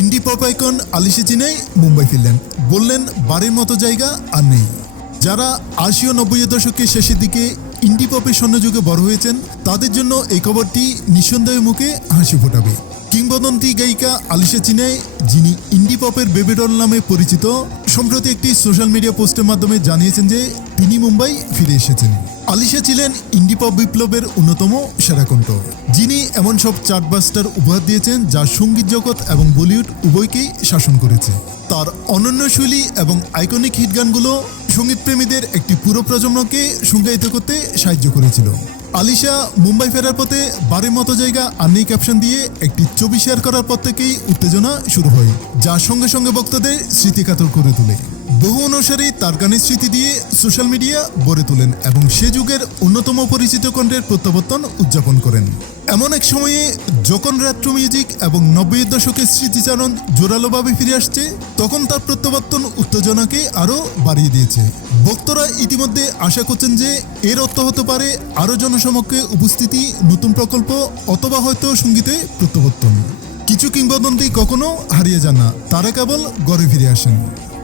ইন্ডি pop icon Alisha চিনাই মুম্বাই ফিরলেন, বললেন বাড়ির মতো জায়গা আর নেই। যারা ৮০ ও ৯০-এর দশকের শেষের দিকে ইন্ডি পপের স্বর্ণযুগে বড় হয়েছেন তাদের জন্য এই খবরটি নিঃসন্দেহে মুখে হাসি ফোটাবে। কিংবদন্তি গায়িকা আলিশা চিনাই, যিনি ইন্ডি পপের বেবিডল নামে পরিচিত, সম্প্রতি একটি সোশ্যাল মিডিয়া পোস্টের মাধ্যমে জানিয়েছেন যে তিনি মুম্বাই ফিরে এসেছেন। আলিশা ছিলেন ইন্ডি পপ বিপ্লবের অন্যতম সেরা কণ্ঠ, যিনি এমন সব চার্টবাস্টার উপহার দিয়েছেন যা সঙ্গীত জগৎ এবং বলিউড উভয়কেই শাসন করেছে। তার অনন্য শৈলী এবং আইকনিক হিট গানগুলো সঙ্গীতপ্রেমীদের একটি পুরো প্রজন্মকে সংজ্ঞায়িত করতে সাহায্য করেছিল। আলিশা মুম্বাই ফেরার পথে বাড়ির মতো জায়গা আর নেই ক্যাপশন দিয়ে একটি ছবি শেয়ার করার পর থেকেই উত্তেজনা শুরু হয়, যা সঙ্গে সঙ্গে ভক্তদের স্মৃতিকাতর করে তোলে। বহু অনুসারী তার গানের স্মৃতি দিয়ে সোশ্যাল মিডিয়া ভরে তোলেন এবং সে যুগের অন্যতম পরিচিত কণ্ঠের প্রত্যাবর্তন উদযাপন করেন। এমন এক সময়ে যখন রাত্র মিউজিক এবং ৯০-এর দশকের স্মৃতিচারণ জোরালোভাবে ফিরে আসছে, তখন তার প্রত্যাবর্তন উত্তেজনাকে আরও বাড়িয়ে দিয়েছে। ভক্তরা ইতিমধ্যে আশা করছেন যে এর অর্থ হতে পারে আরও জনসমক্ষে উপস্থিতি, নতুন প্রকল্প অথবা হয়তো সঙ্গীতে প্রত্যাবর্তন। কিছু কিংবদন্তি কখনো হারিয়ে যান না, তারা কেবল ঘরে ফিরে আসেন।